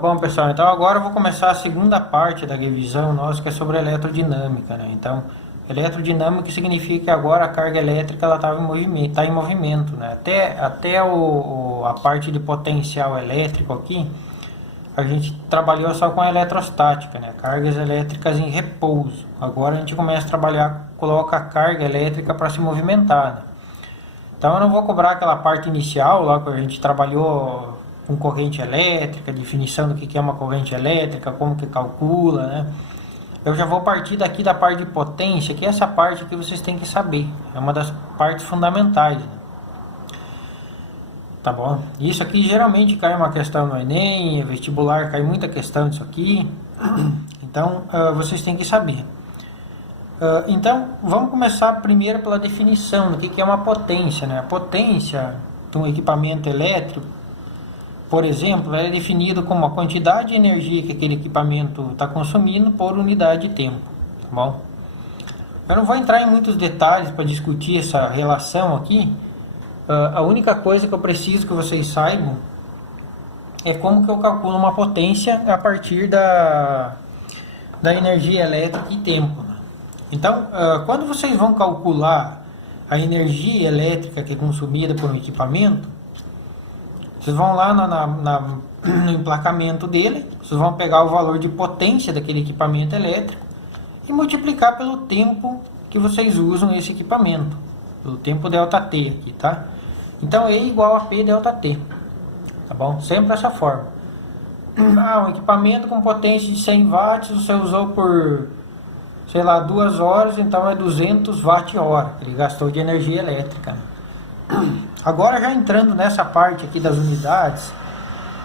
Bom, pessoal, então agora eu vou começar a segunda parte da revisão nossa, que é sobre eletrodinâmica, né? Então, eletrodinâmica significa que agora a carga elétrica ela está em movimento, né? Até a parte de potencial elétrico aqui, a gente trabalhou só com a eletrostática, né? Cargas elétricas em repouso. Agora a gente começa a trabalhar, coloca a carga elétrica para se movimentar, né? Então eu não vou cobrar aquela parte inicial, lá que a gente trabalhou com corrente elétrica, definição do que é uma corrente elétrica, como que calcula, né? Eu já vou partir daqui da parte de potência, que é essa parte que vocês têm que saber. É uma das partes fundamentais, né? Tá bom? Isso aqui geralmente cai uma questão no Enem, vestibular cai muita questão disso aqui. Então, vocês têm que saber. Então, vamos começar primeiro pela definição do que é uma potência, né? A potência de um equipamento elétrico, por exemplo, é definido como a quantidade de energia que aquele equipamento está consumindo por unidade de tempo, tá bom? Eu não vou entrar em muitos detalhes para discutir essa relação aqui. A única coisa que eu preciso que vocês saibam é como que eu calculo uma potência a partir da energia elétrica e tempo, né? Então, quando vocês vão calcular a energia elétrica que é consumida por um equipamento, vocês vão lá no emplacamento dele, vocês vão pegar o valor de potência daquele equipamento elétrico e multiplicar pelo tempo que vocês usam esse equipamento, pelo tempo ΔT aqui, tá? Então, E igual a P ΔT, tá bom? Sempre dessa forma. Um equipamento com potência de 100 watts, você usou por, sei lá, 2 horas, então é 200 watt-hora, ele gastou de energia elétrica, né? Agora, já entrando nessa parte aqui das unidades,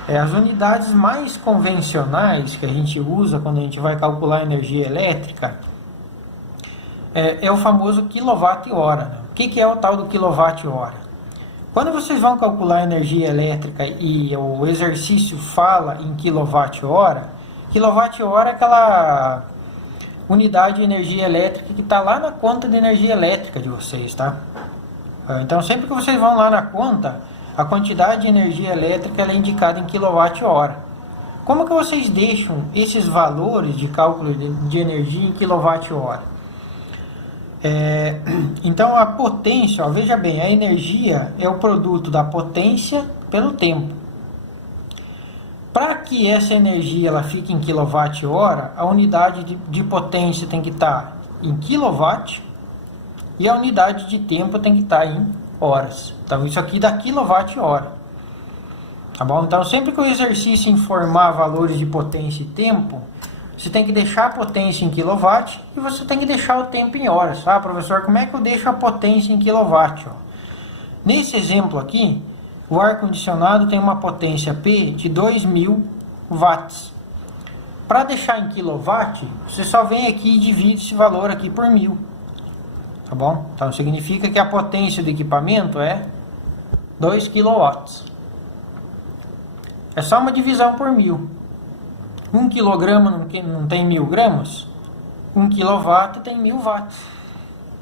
as unidades mais convencionais que a gente usa quando a gente vai calcular a energia elétrica é o famoso quilowatt-hora, né? O que é o tal do quilowatt-hora? Quando vocês vão calcular a energia elétrica e o exercício fala em quilowatt-hora é aquela unidade de energia elétrica que está lá na conta de energia elétrica de vocês, tá? Então, sempre que vocês vão lá na conta, a quantidade de energia elétrica ela é indicada em quilowatt-hora. Como que vocês deixam esses valores de cálculo de energia em quilowatt-hora? Então, a potência, veja bem, a energia é o produto da potência pelo tempo. Para que essa energia ela fique em quilowatt-hora, a unidade de potência tem que estar em quilowatt, e a unidade de tempo tem que estar em horas. Então, isso aqui dá quilowatt-hora. Tá bom? Então, sempre que o exercício informar valores de potência e tempo, você tem que deixar a potência em quilowatt e você tem que deixar o tempo em horas. Ah, professor, como é que eu deixo a potência em quilowatt? Nesse exemplo aqui, o ar-condicionado tem uma potência P de 2.000 watts. Para deixar em quilowatt, você só vem aqui e divide esse valor aqui por 1.000. Tá bom? Então significa que a potência do equipamento é 2 kW. É só uma divisão por 1.000. 1 quilograma não tem 1.000 gramas? 1 kW tem 1.000 watts.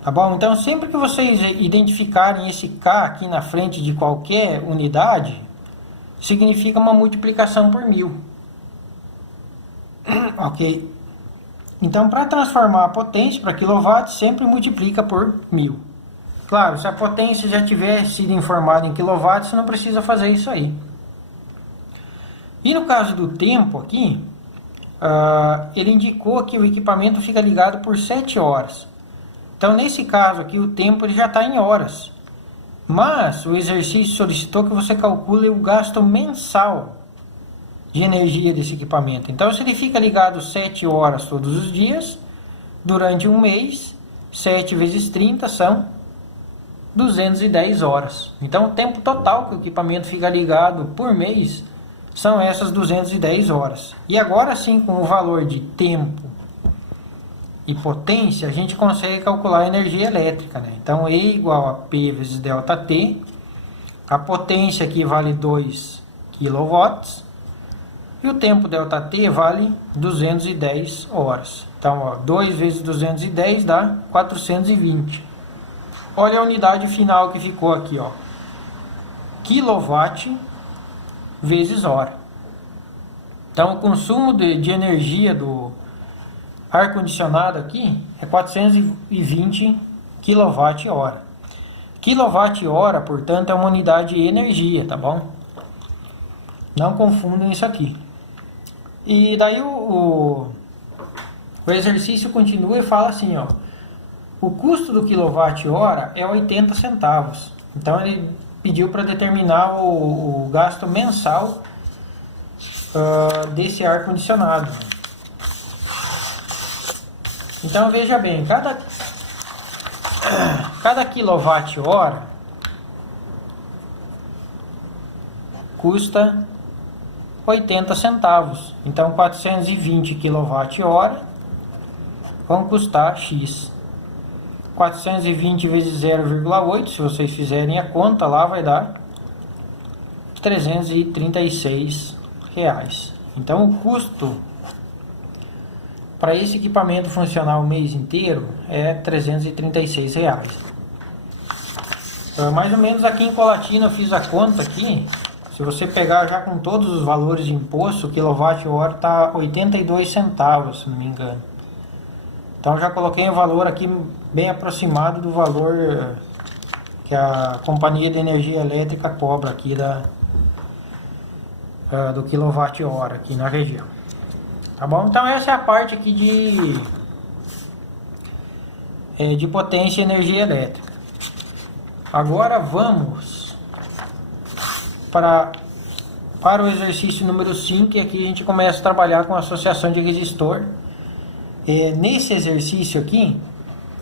Tá bom? Então sempre que vocês identificarem esse K aqui na frente de qualquer unidade, significa uma multiplicação por 1.000. Ok? Então, para transformar a potência para quilowatt, sempre multiplica por 1.000. Claro, se a potência já tiver sido informada em quilowatt, você não precisa fazer isso aí. E no caso do tempo aqui, ele indicou que o equipamento fica ligado por 7 horas. Então, nesse caso aqui, o tempo ele já está em horas. Mas o exercício solicitou que você calcule o gasto mensal de energia desse equipamento. Então, se ele fica ligado 7 horas todos os dias, durante um mês, 7 vezes 30 são 210 horas. Então, o tempo total que o equipamento fica ligado por mês são essas 210 horas. E agora sim, com o valor de tempo e potência, a gente consegue calcular a energia elétrica, né? Então, E igual a P vezes ΔT. A potência aqui vale 2 kW. E o tempo ΔT vale 210 horas. Então, 2 vezes 210 dá 420. Olha a unidade final que ficou aqui, ó. Quilowatt vezes hora. Então, o consumo de energia do ar-condicionado aqui é 420 kWh. KWh, portanto, é uma unidade de energia, tá bom? Não confundam isso aqui. E daí o exercício continua e fala assim, ó. O custo do quilowatt-hora é 80 centavos. Então, ele pediu para determinar o gasto mensal desse ar-condicionado. Então, veja bem, cada quilowatt-hora custa 80 centavos. Então, 420 kWh vão custar X. 420 vezes 0,8, se vocês fizerem a conta lá, vai dar R$336. Então, o custo para esse equipamento funcionar o mês inteiro é R$336. Mais ou menos aqui em Colatina eu fiz a conta aqui. Se você pegar já com todos os valores de imposto, o quilowatt-hora está 82 centavos, se não me engano. Então já coloquei um valor aqui bem aproximado do valor que a Companhia de Energia Elétrica cobra aqui do quilowatt-hora aqui na região. Tá bom? Então essa é a parte aqui de potência e energia elétrica. Agora vamos para o exercício número 5, e aqui a gente começa a trabalhar com associação de resistor. Nesse exercício aqui,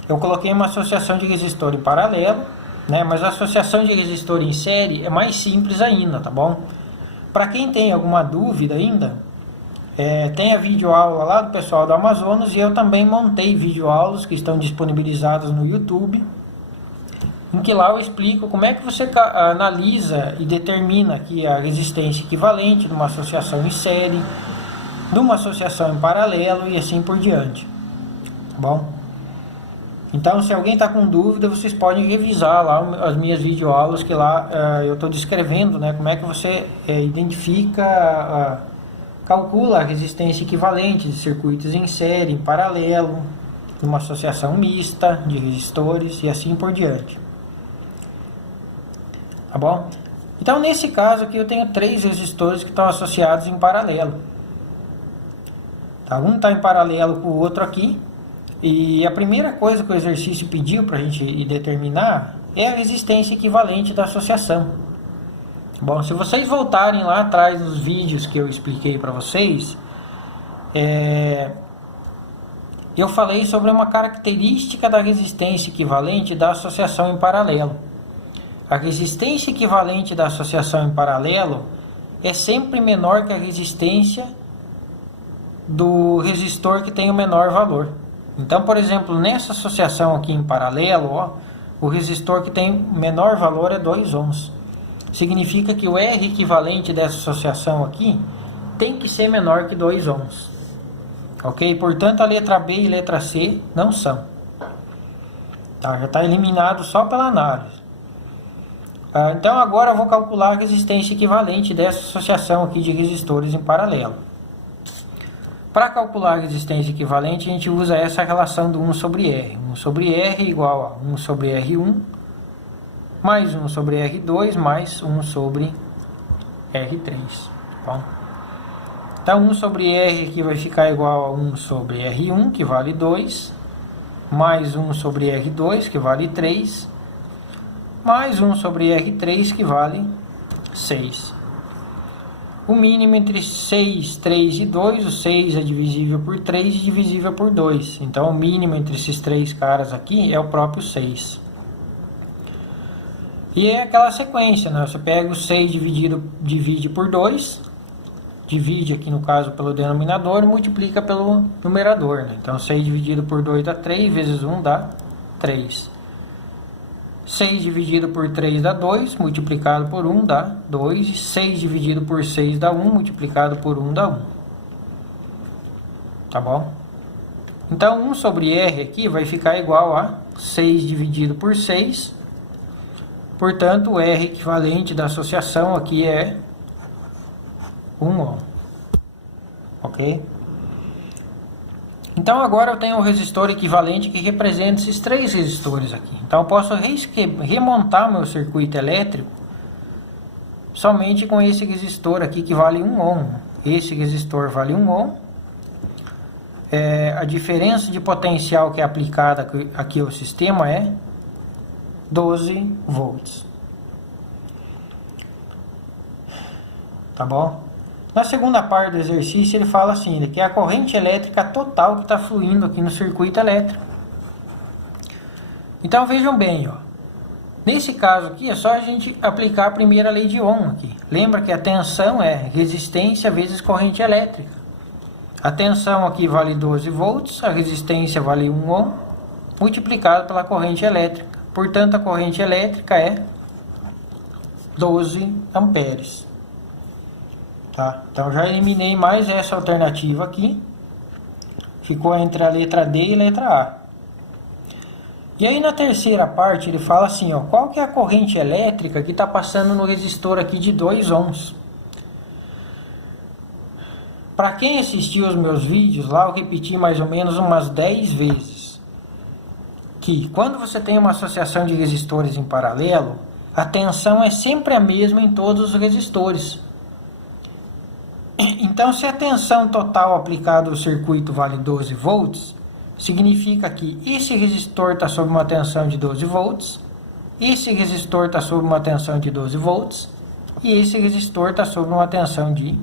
eu coloquei uma associação de resistor em paralelo, né? Mas a associação de resistor em série é mais simples ainda, tá bom? Para quem tem alguma dúvida ainda, tem a videoaula lá do pessoal do Amazonas, e eu também montei videoaulas que estão disponibilizadas no YouTube, em que lá eu explico como é que você analisa e determina aqui a resistência equivalente de uma associação em série, de uma associação em paralelo e assim por diante. Tá bom? Então, se alguém está com dúvida, vocês podem revisar lá as minhas videoaulas, que lá eu estou descrevendo, né, como é que você identifica, calcula a resistência equivalente de circuitos em série, em paralelo, uma associação mista de resistores e assim por diante. Tá bom? Então, nesse caso aqui, eu tenho 3 resistores que estão associados em paralelo. Tá? Um está em paralelo com o outro aqui. E a primeira coisa que o exercício pediu para a gente determinar é a resistência equivalente da associação. Bom, se vocês voltarem lá atrás nos vídeos que eu expliquei para vocês, eu falei sobre uma característica da resistência equivalente da associação em paralelo. A resistência equivalente da associação em paralelo é sempre menor que a resistência do resistor que tem o menor valor. Então, por exemplo, nessa associação aqui em paralelo, ó, o resistor que tem menor valor é 2 ohms. Significa que o R equivalente dessa associação aqui tem que ser menor que 2 ohms. Ok? Portanto, a letra B e a letra C não são. Tá? Já está eliminado só pela análise. Então, agora eu vou calcular a resistência equivalente dessa associação aqui de resistores em paralelo. Para calcular a resistência equivalente, a gente usa essa relação do 1 sobre R. 1 sobre R igual a 1 sobre R1 mais 1 sobre R2 mais 1 sobre R3. Tá bom? Então, 1 sobre R aqui vai ficar igual a 1 sobre R1, que vale 2, mais 1 sobre R2, que vale 3, mais 1 sobre R3, que vale 6. O mínimo entre 6, 3 e 2, o 6 é divisível por 3 e divisível por 2. Então, o mínimo entre esses 3 caras aqui é o próprio 6. E é aquela sequência, né? Você pega o 6 divide por 2, divide aqui no caso pelo denominador e multiplica pelo numerador, né? Então, 6 dividido por 2 dá 3, vezes 1 dá 3. 6 dividido por 3 dá 2, multiplicado por 1 dá 2. 6 dividido por 6 dá 1, multiplicado por 1 dá 1. Tá bom? Então, 1 sobre R aqui vai ficar igual a 6 dividido por 6. Portanto, o R equivalente da associação aqui é 1 ohm. ok? Então agora eu tenho um resistor equivalente que representa esses 3 resistores aqui. Então eu posso remontar meu circuito elétrico somente com esse resistor aqui que vale 1 ohm. Esse resistor vale 1 ohm. A diferença de potencial que é aplicada aqui ao sistema é 12 volts. Tá bom? Na segunda parte do exercício ele fala assim, que é a corrente elétrica total que está fluindo aqui no circuito elétrico. Então vejam bem, ó. Nesse caso aqui é só a gente aplicar a primeira lei de Ohm aqui. Lembra que a tensão é resistência vezes corrente elétrica. A tensão aqui vale 12 volts, a resistência vale 1 ohm, multiplicado pela corrente elétrica. Portanto, a corrente elétrica é 12 amperes. Tá? Então, já eliminei mais essa alternativa aqui. Ficou entre a letra D e a letra A. E aí, na terceira parte, ele fala assim, ó, qual que é a corrente elétrica que está passando no resistor aqui de 2 ohms? Para quem assistiu os meus vídeos lá, eu repeti mais ou menos umas 10 vezes que quando você tem uma associação de resistores em paralelo, a tensão é sempre a mesma em todos os resistores. Então, se a tensão total aplicada ao circuito vale 12 volts, significa que esse resistor está sob uma tensão de 12 volts, esse resistor está sob uma tensão de 12 volts e esse resistor está sob uma tensão de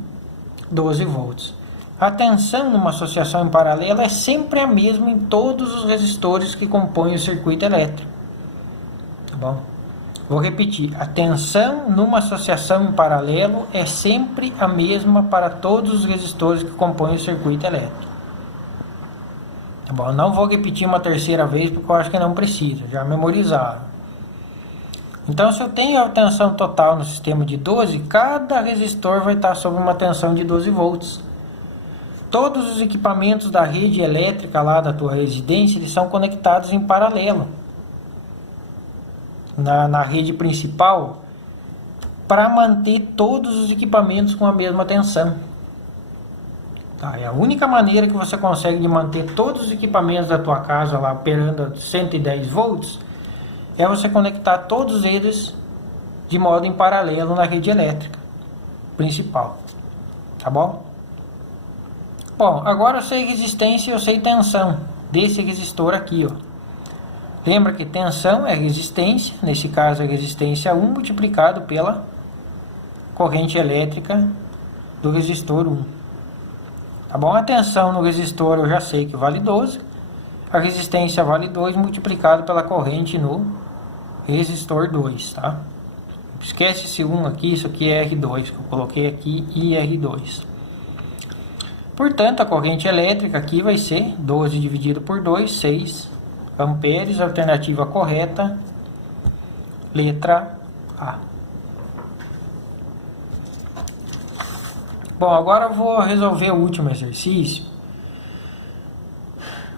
12 volts. A tensão numa associação em paralelo é sempre a mesma em todos os resistores que compõem o circuito elétrico. Tá bom? Vou repetir. A tensão numa associação em paralelo é sempre a mesma para todos os resistores que compõem o circuito elétrico. Tá bom? Não vou repetir uma terceira vez porque eu acho que não precisa. Já memorizaram. Então, se eu tenho a tensão total no sistema de 12, cada resistor vai estar sob uma tensão de 12 volts. Todos os equipamentos da rede elétrica lá da tua residência, eles são conectados em paralelo na rede principal para manter todos os equipamentos com a mesma tensão. Tá? É a única maneira que você consegue de manter todos os equipamentos da tua casa lá operando a 110 volts é você conectar todos eles de modo em paralelo na rede elétrica principal. Tá bom? Bom, agora eu sei resistência e eu sei tensão desse resistor aqui, ó. Lembra que tensão é resistência, nesse caso é resistência 1 multiplicado pela corrente elétrica do resistor 1. Tá bom? A tensão no resistor eu já sei que vale 12, a resistência vale 2 multiplicado pela corrente no resistor 2, tá? Esquece esse 1 aqui, isso aqui é R2, que eu coloquei aqui IR2. Portanto, a corrente elétrica aqui vai ser 12 dividido por 2, 6 amperes, alternativa correta, letra A. Bom, agora eu vou resolver o último exercício.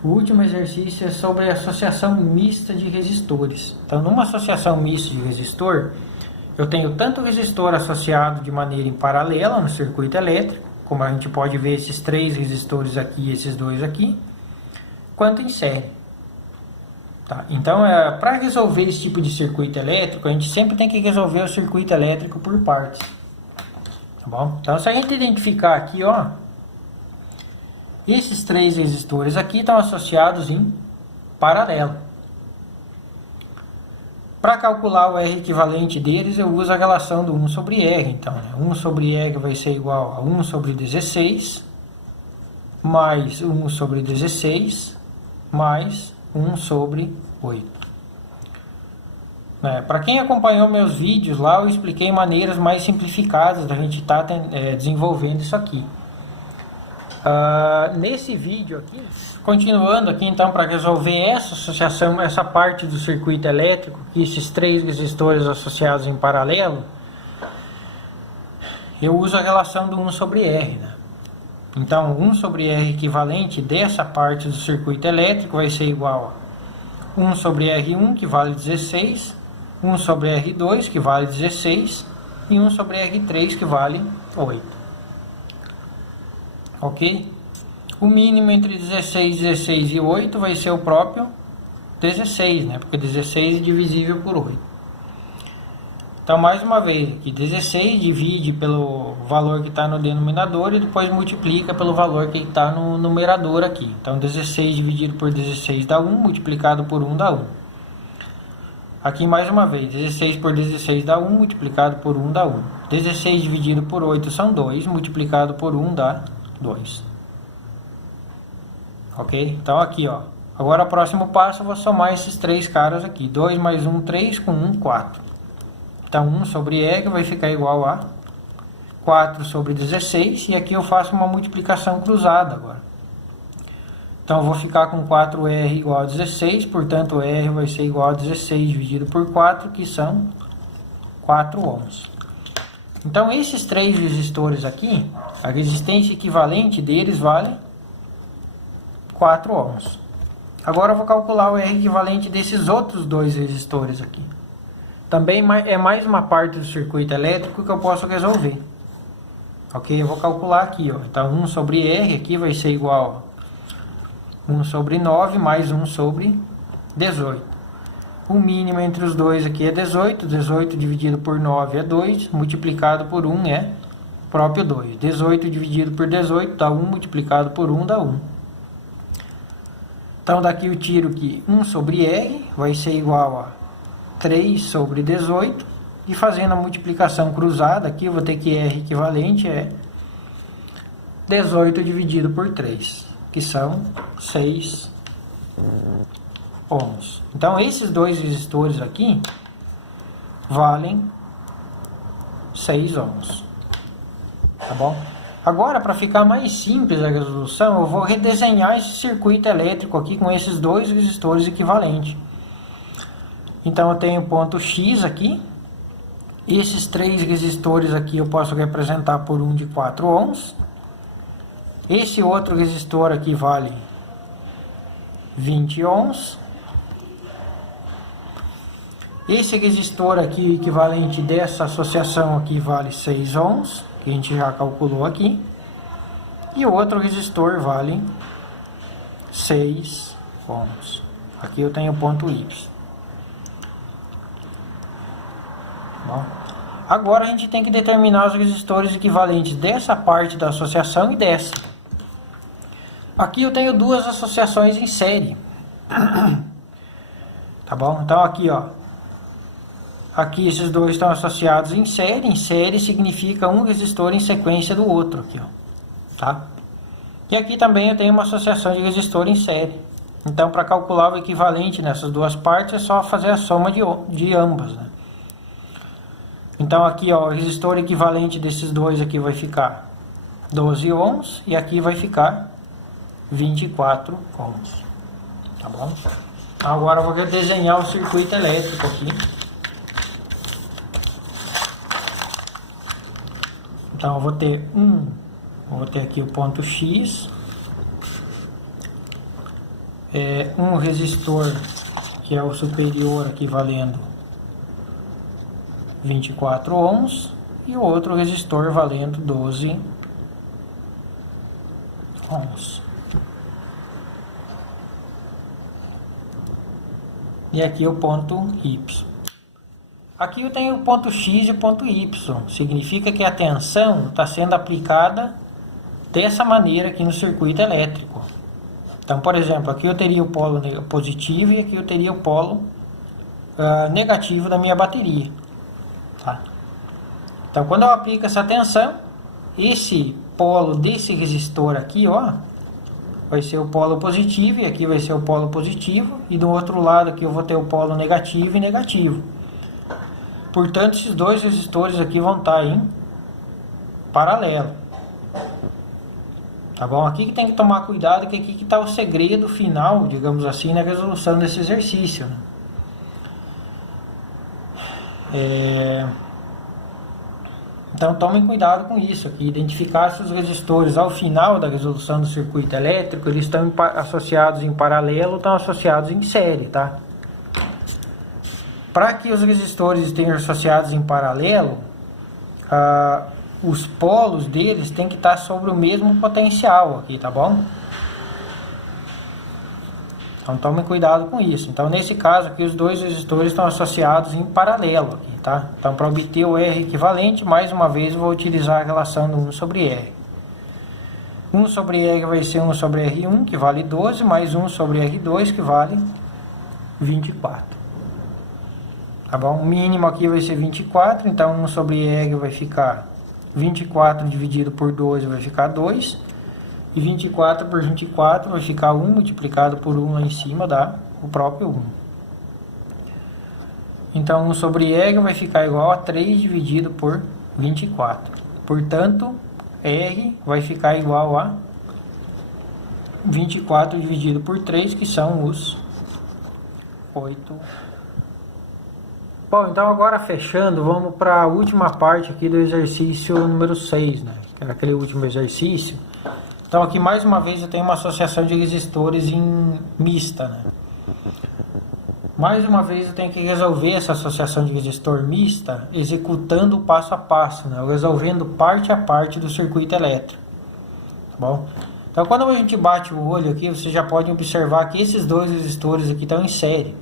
O último exercício é sobre a associação mista de resistores. Então, numa associação mista de resistor, eu tenho tanto resistor associado de maneira em paralela no circuito elétrico, como a gente pode ver esses 3 resistores aqui e esses 2 aqui, quanto em série. Tá? Então, para resolver esse tipo de circuito elétrico, a gente sempre tem que resolver o circuito elétrico por partes. Tá bom? Então, se a gente identificar aqui, ó, esses 3 resistores aqui estão associados em paralelo. Para calcular o R equivalente deles, eu uso a relação do 1 sobre R. Então, 1 sobre R vai ser igual a 1 sobre 16, mais 1 sobre 16, mais 1 sobre 8. Para quem acompanhou meus vídeos lá, eu expliquei maneiras mais simplificadas da gente estar desenvolvendo isso aqui. Nesse vídeo aqui, continuando aqui então para resolver essa associação, essa parte do circuito elétrico, esses 3 resistores associados em paralelo, eu uso a relação do 1 sobre R, né? Então 1 sobre R equivalente dessa parte do circuito elétrico vai ser igual a 1 sobre R1 que vale 16, 1 sobre R2 que vale 16 e 1 sobre R3 que vale 8. ok? O mínimo entre 16, 16 e 8 vai ser o próprio 16, né? Porque 16 é divisível por 8. Então, mais uma vez, aqui 16 divide pelo valor que está no denominador e depois multiplica pelo valor que está no numerador aqui. Então, 16 dividido por 16 dá 1, multiplicado por 1 dá 1. Aqui, mais uma vez, 16 por 16 dá 1, multiplicado por 1 dá 1. 16 dividido por 8 são 2, multiplicado por 1 dá 2. Ok? Então aqui, ó. Agora o próximo passo eu vou somar esses três caras aqui. 2 mais 1, 3, com 1, 4. Então 1 sobre R vai ficar igual a 4 sobre 16. E aqui eu faço uma multiplicação cruzada agora. Então eu vou ficar com 4R igual a 16. Portanto, R vai ser igual a 16 dividido por 4, que são 4 ohms. Então esses três resistores aqui, a resistência equivalente deles vale 4 ohms. Agora eu vou calcular o R equivalente desses outros dois resistores aqui. Também é mais uma parte do circuito elétrico que eu posso resolver. Ok? Eu vou calcular aqui, ó. Então 1 sobre R aqui vai ser igual a 1 sobre 9 mais 1 sobre 18. O mínimo entre os dois aqui é 18. 18 dividido por 9 é 2. Multiplicado por 1 é próprio 2. 18 dividido por 18 dá 1. Multiplicado por 1 dá 1. Então, daqui eu tiro que 1 sobre R vai ser igual a 3 sobre 18. E fazendo a multiplicação cruzada, aqui eu vou ter que R equivalente é 18 dividido por 3, que são 6 ohms. Então, esses dois resistores aqui valem 6 ohms. Tá bom? Agora, para ficar mais simples a resolução, eu vou redesenhar esse circuito elétrico aqui com esses dois resistores equivalentes. Então, eu tenho ponto X aqui. Esses três resistores aqui eu posso representar por um de 4 ohms. Esse outro resistor aqui vale 20 ohms. Esse resistor aqui, equivalente dessa associação aqui, vale 6 ohms. Que a gente já calculou aqui. E o outro resistor vale 6 ohms. Aqui eu tenho o ponto Y. Bom, agora a gente tem que determinar os resistores equivalentes dessa parte da associação e dessa. Aqui eu tenho duas associações em série. Tá bom? Então aqui, ó. Aqui esses dois estão associados em série. Em série significa um resistor em sequência do outro. Aqui, ó. Tá? E aqui também eu tenho uma associação de resistor em série. Então, para calcular o equivalente nessas duas partes, é só fazer a soma de ambas. Né? Então, aqui, ó, o resistor equivalente desses dois aqui vai ficar 12 ohms. E aqui vai ficar 24 ohms. Tá bom? Agora eu vou desenhar o circuito elétrico aqui. Então eu vou ter aqui o ponto X, um resistor que é o superior aqui valendo 24 ohms e o outro resistor valendo 12 ohms. E aqui o ponto Y. Aqui eu tenho o ponto X e o ponto Y. Significa que a tensão está sendo aplicada dessa maneira aqui no circuito elétrico. Então, por exemplo, aqui eu teria o polo positivo e aqui eu teria o polo negativo da minha bateria. Tá? Então, quando eu aplico essa tensão, esse polo desse resistor aqui, ó, vai ser o polo positivo e aqui vai ser o polo positivo. E do outro lado aqui eu vou ter o polo negativo e negativo. Portanto, esses dois resistores aqui vão estar em paralelo. Tá bom? Aqui que tem que tomar cuidado, que aqui que está o segredo final, digamos assim, na resolução desse exercício. Né? Então, tomem cuidado com isso aqui. Identificar se os resistores ao final da resolução do circuito elétrico, eles estão associados em paralelo ou estão associados em série, tá? Para que os resistores estejam associados em paralelo, os polos deles tem que estar sobre o mesmo potencial aqui, tá bom? Então tome cuidado com isso. Então nesse caso aqui os dois resistores estão associados em paralelo aqui, tá? Então para obter o R equivalente, mais uma vez eu vou utilizar a relação do 1 sobre R. 1 sobre R vai ser 1 sobre R1, que vale 12, mais 1 sobre R2, que vale 24. Tá bom? O mínimo aqui vai ser 24, então 1 sobre R vai ficar 24 dividido por 12 vai ficar 2. E 24 por 24 vai ficar 1 multiplicado por 1 lá em cima dá o próprio 1. Então 1 sobre R vai ficar igual a 3 dividido por 24. Portanto, R vai ficar igual a 24 dividido por 3, que são os 8. Bom, então agora fechando, vamos para a última parte aqui do exercício número 6, né? Que é aquele último exercício. Então aqui mais uma vez eu tenho uma associação de resistores em mista, né? Mais uma vez eu tenho que resolver essa associação de resistor mista executando o passo a passo, né? Resolvendo parte a parte do circuito elétrico, tá bom? Então quando a gente bate o olho aqui, você já pode observar que esses dois resistores aqui estão em série.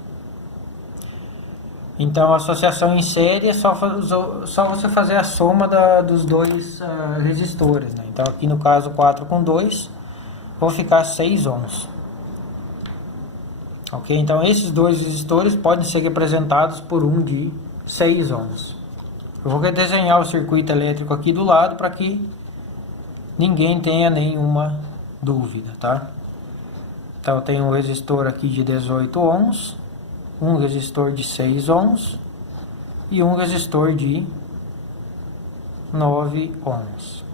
Então a associação em série é só você fazer a soma dos dois resistores, né? Então aqui no caso 4 com 2, vão ficar 6 ohms. Ok? Então esses dois resistores podem ser representados por um de 6 ohms. Eu vou redesenhar o circuito elétrico aqui do lado para que ninguém tenha nenhuma dúvida, tá? Então eu tenho um resistor aqui de 18 ohms. Um resistor de 6 ohms e um resistor de 9 ohms.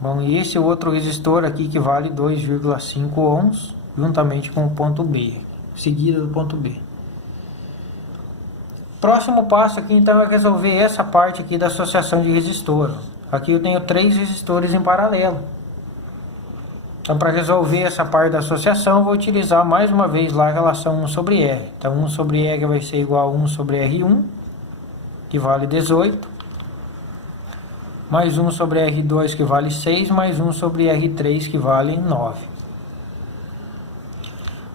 Bom, e esse outro resistor aqui que vale 2,5 ohms, juntamente com o ponto B, seguido do ponto B. Próximo passo aqui então é resolver essa parte aqui da associação de resistor. Aqui eu tenho 3 resistores em paralelo. Então, para resolver essa parte da associação, eu vou utilizar mais uma vez lá a relação 1 sobre R. Então, 1 sobre R vai ser igual a 1 sobre R1, que vale 18. Mais 1 sobre R2, que vale 6. Mais 1 sobre R3, que vale 9.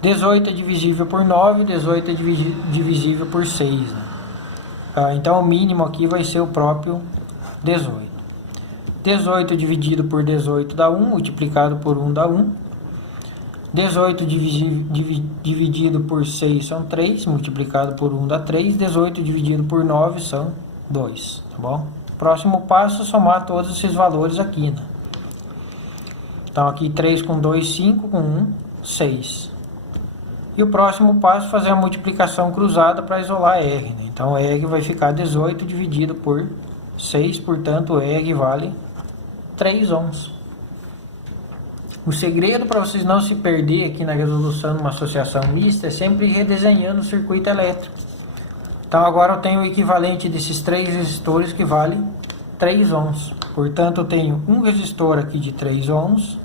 18 é divisível por 9, 18 é divisível por 6. Né? Então, o mínimo aqui vai ser o próprio 18. 18 dividido por 18 dá 1, multiplicado por 1 dá 1. 18 dividido por 6 são 3, multiplicado por 1 dá 3. 18 dividido por 9 são 2, tá bom? Próximo passo é somar todos esses valores aqui, né? Então aqui 3 com 2, 5, com 1, 6. E o próximo passo é fazer a multiplicação cruzada para isolar R, né? Então R vai ficar 18 dividido por 6, portanto R vale 3 ohms. O segredo para vocês não se perder aqui na resolução de uma associação mista é sempre ir redesenhando o circuito elétrico. Então agora eu tenho o equivalente desses 3 resistores que vale 3 ohms. Portanto eu tenho um resistor aqui de 3 ohms,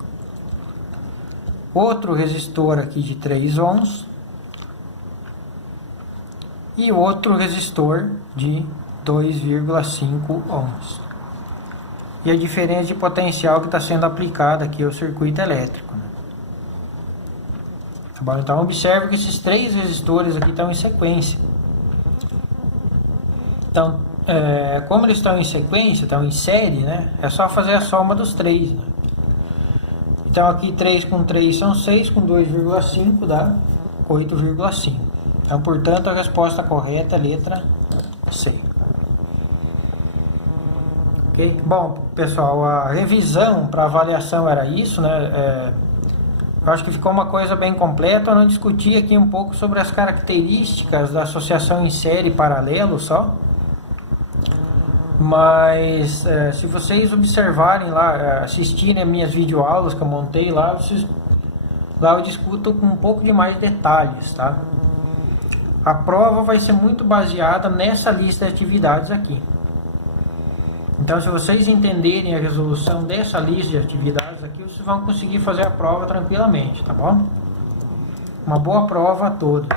outro resistor aqui de 3 ohms e outro resistor de 2,5 ohms. E a diferença de potencial que está sendo aplicada aqui ao circuito elétrico. Né? Tá bom? Então observe que esses 3 resistores aqui estão em sequência. Então, como eles estão em sequência, estão em série, né? É só fazer a soma dos 3. Né? Então aqui 3 com 3 são 6, com 2,5 dá 8,5. Então, portanto, a resposta correta é a letra C. Okay? Bom, pessoal, a revisão para avaliação era isso, né? Eu acho que ficou uma coisa bem completa. Eu não discuti aqui um pouco sobre as características da associação em série e paralelo só. Mas se vocês observarem lá, assistirem as minhas videoaulas que eu montei lá, lá eu discuto com um pouco de mais detalhes, tá? A prova vai ser muito baseada nessa lista de atividades aqui. Então, se vocês entenderem a resolução dessa lista de atividades aqui, vocês vão conseguir fazer a prova tranquilamente, tá bom? Uma boa prova a todos.